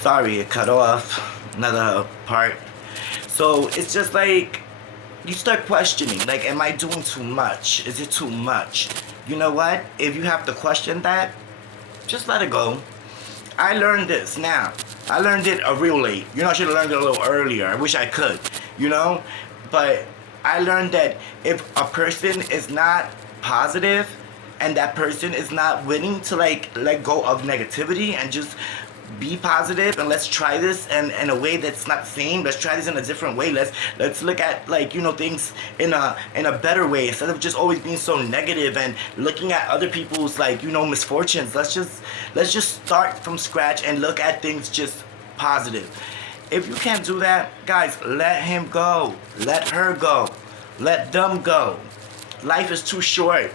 Sorry, it cut off another part. So it's just like you start questioning, like, am I doing too much? Is it too much? You know what? If you have to question that, just let it go. I learned this now. I learned it real late. You know, I should have learned it a little earlier. I wish I could, you know? But I learned that if a person is not positive and that person is not willing to like let go of negativity and just be positive and let's try this and in a way that's not the same. Let's try this in a different way. Let's look at, like, you know, things in a better way instead of just always being so negative and looking at other people's, like, you know, misfortunes. Let's just start from scratch and look at things just positive. If you can't do that, guys, let him go. Let her go. Let them go. Life is too short.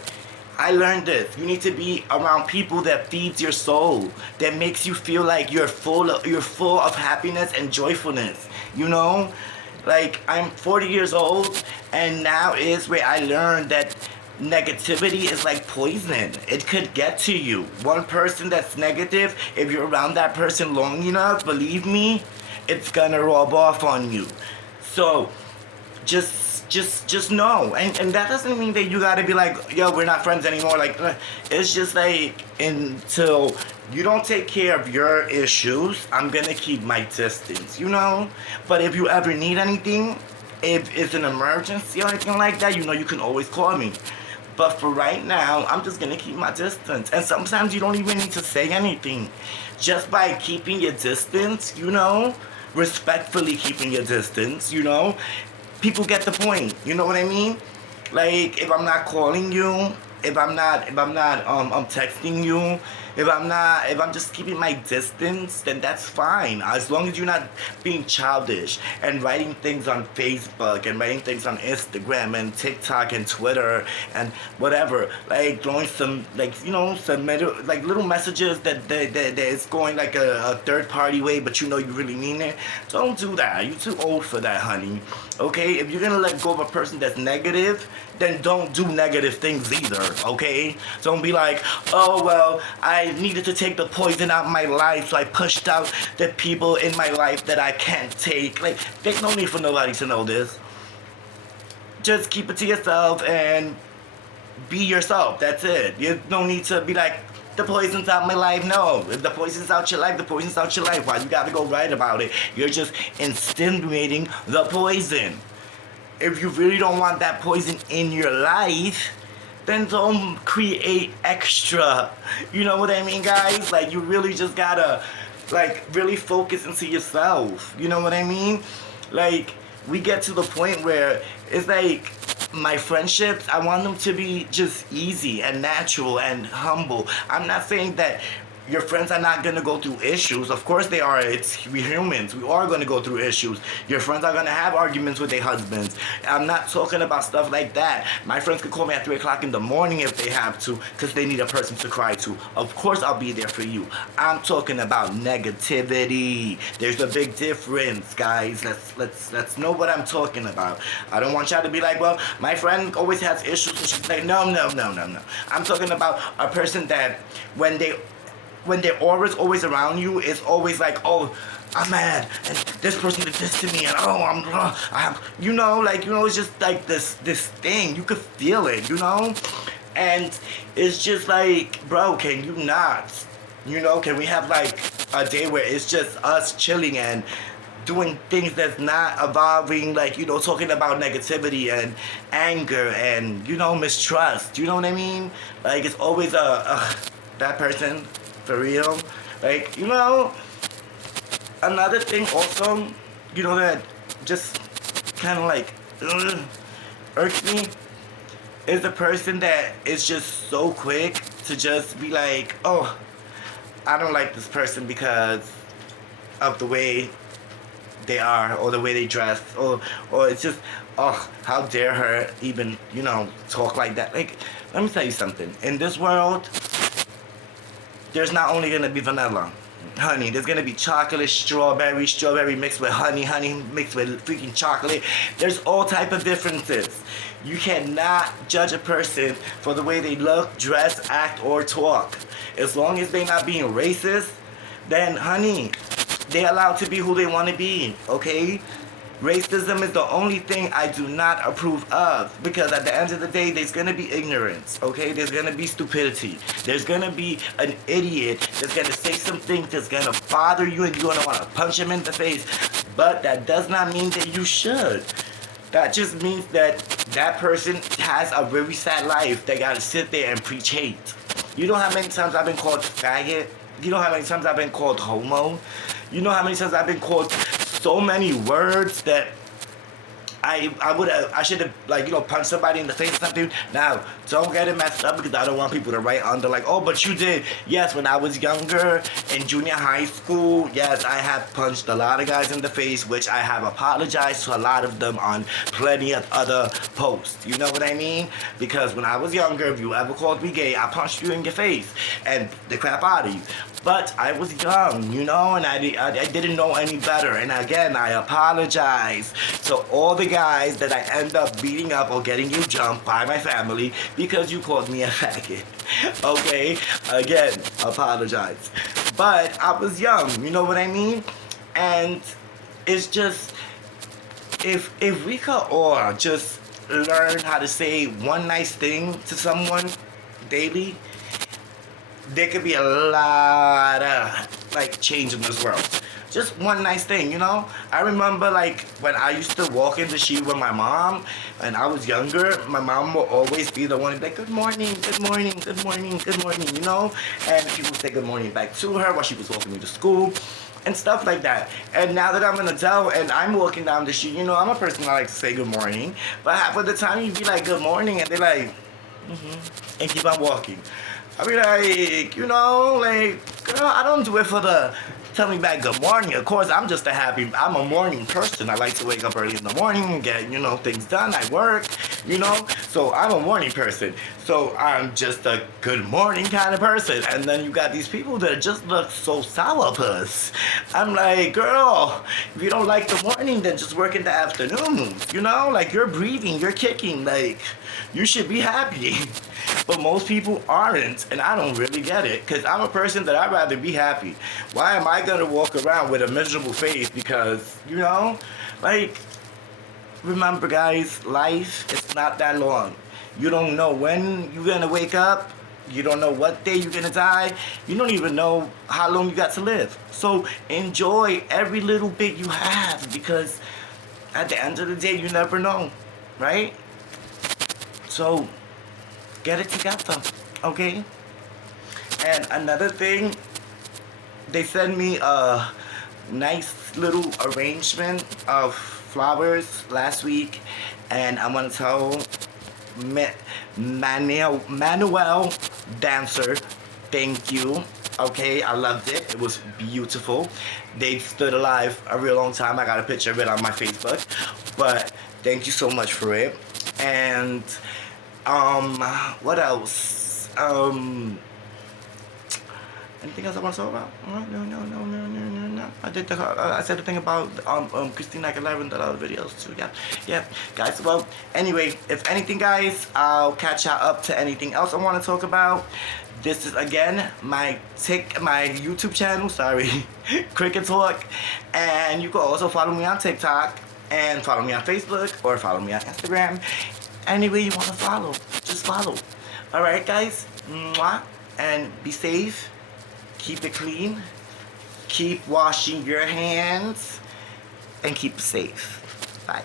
I learned this. You need to be around people that feeds your soul, that makes you feel like you're full of happiness and joyfulness. You know, like, I'm 40 years old, and now is where I learned that negativity is like poison. It could get to you. One person that's negative, if you're around that person long enough, believe me, it's gonna rub off on you. So just know, and that doesn't mean that you gotta be like, yo, we're not friends anymore. Like, it's just like, until you don't take care of your issues, I'm gonna keep my distance, you know. But if you ever need anything, if it's an emergency or anything like that, you know, you can always call me. But for right now, I'm just gonna keep my distance. And sometimes you don't even need to say anything. Just by keeping your distance, you know, respectfully keeping your distance, you know, people get the point. You know what I mean? Like, if I'm not calling you, if I'm not texting you, if I'm just keeping my distance, then that's fine. As long as you're not being childish and writing things on Facebook and writing things on Instagram and TikTok and Twitter and whatever, like throwing some, like, you know, some like little messages that is going like a third party way, but you know you really mean it. Don't do that. You're too old for that, honey. Okay? If you're gonna let go of a person that's negative, then don't do negative things either, okay? Don't be like, oh, well, I needed to take the poison out of my life, so I pushed out the people in my life that I can't take. Like, there's no need for nobody to know this. Just keep it to yourself and be yourself. That's it. You don't need to be like, the poison's out my life. No, if the poison's out your life, the poison's out your life. Why you gotta go right about it? You're just insinuating the poison. If you really don't want that poison in your life, then don't create extra. You know what I mean, guys? Like, you really just gotta, like, really focus into yourself. You know what I mean? Like, we get to the point where it's like, my friendships, I want them to be just easy and natural and humble. I'm not saying that your friends are not gonna go through issues. Of course they are. It's we humans. We are gonna go through issues. Your friends are gonna have arguments with their husbands. I'm not talking about stuff like that. My friends could call me at 3 o'clock in the morning if they have to, because they need a person to cry to. Of course I'll be there for you. I'm talking about negativity. There's a big difference, guys. Let's know what I'm talking about. I don't want y'all to be like, well, my friend always has issues, and she's like, no, no, no, no, no. I'm talking about a person that when their aura's always around you, it's always like, oh, I'm mad, and this person did this to me, and oh, I have, you know, like, you know, it's just like this thing. You could feel it, you know, and it's just like, bro, can you not, you know, can we have like a day where it's just us chilling and doing things that's not evolving, like, you know, talking about negativity and anger and, you know, mistrust. You know what I mean? Like, it's always that person. For real. Like, you know, another thing also, you know, that just kind of like irks me is the person that is just so quick to just be like, oh, I don't like this person because of the way they are or the way they dress, or it's just, oh, how dare her even, you know, talk like that. Like, let me tell you something. In this world, there's not only gonna be vanilla, honey. There's gonna be chocolate, strawberry mixed with honey mixed with freaking chocolate. There's all type of differences. You cannot judge a person for the way they look, dress, act, or talk. As long as they're not being racist, then, honey, They're allowed to be who they want to be, okay? Racism is the only thing I do not approve of, because at the end of the day, there's gonna be ignorance, okay? There's gonna be stupidity. There's gonna be an idiot that's gonna say something that's gonna bother you and you're gonna wanna punch him in the face. But that does not mean that you should. That just means that that person has a very sad life. They gotta sit there and preach hate. You know how many times I've been called faggot? You know how many times I've been called homo? You know how many times I've been called so many words that I should have, like, punched somebody in the face or something. Now, don't get it messed up, because I don't want people to write under like, oh, but you did. Yes, when I was younger in junior high school, yes, I have punched a lot of guys in the face, which I have apologized to a lot of them on plenty of other posts. You know what I mean? Because when I was younger, if you ever called me gay, I punched you in your face and the crap out of you. But I was young, and I didn't know any better. And again, I apologize to all the guys that I end up beating up or getting you jumped by my family because you called me a faggot. Okay? Again, apologize. But I was young, you know what I mean? And it's just, if we could all just learn how to say one nice thing to someone daily, there could be a lot of change in this world. Just one nice thing, I remember when I used to walk in the street with my mom and I was younger, my mom would always be the one to be like, good morning, good morning, good morning, good morning, and she would say good morning back to her while she was walking me to school and stuff like that. And now that I'm an adult and I'm walking down the street, I'm a person that likes to say good morning, but half of the time you'd be like, good morning, and they're like, and keep on walking. I be like, girl, I don't do it for the tell me back good morning. Of course, I'm a morning person. I like to wake up early in the morning and get, things done. I work, so I'm a morning person. So I'm just a good morning kind of person. And then you got these people that just look so sourpuss. I'm like, girl, if you don't like the morning, then just work in the afternoon. You're breathing, you're kicking, you should be happy. But most people aren't, and I don't really get it, because I'm a person that I'd rather be happy. Why am I going to walk around with a miserable face? Because, remember guys, life is not that long. You don't know when you're going to wake up. You don't know what day you're going to die. You don't even know how long you got to live. So enjoy every little bit you have, because at the end of the day, you never know, right? So get it together, okay? And another thing, they sent me a nice little arrangement of flowers last week, and I'm gonna tell Manuel Dancer, thank you. Okay, I loved it. It was beautiful. They stood alive a real long time. I got a picture of it on my Facebook, but thank you so much for it. And what else? Anything else I want to talk about? No. I said the thing about Christina Aguilera in the other videos too. Yeah, guys. Well, anyway, if anything, guys, I'll catch y'all up to anything else I want to talk about. This is again my YouTube channel. Sorry, Cricket Talk, and you can also follow me on TikTok and follow me on Facebook or follow me on Instagram. Any way you want to follow, just follow. Alright guys, mwah, and be safe, keep it clean, keep washing your hands, and keep safe. Bye.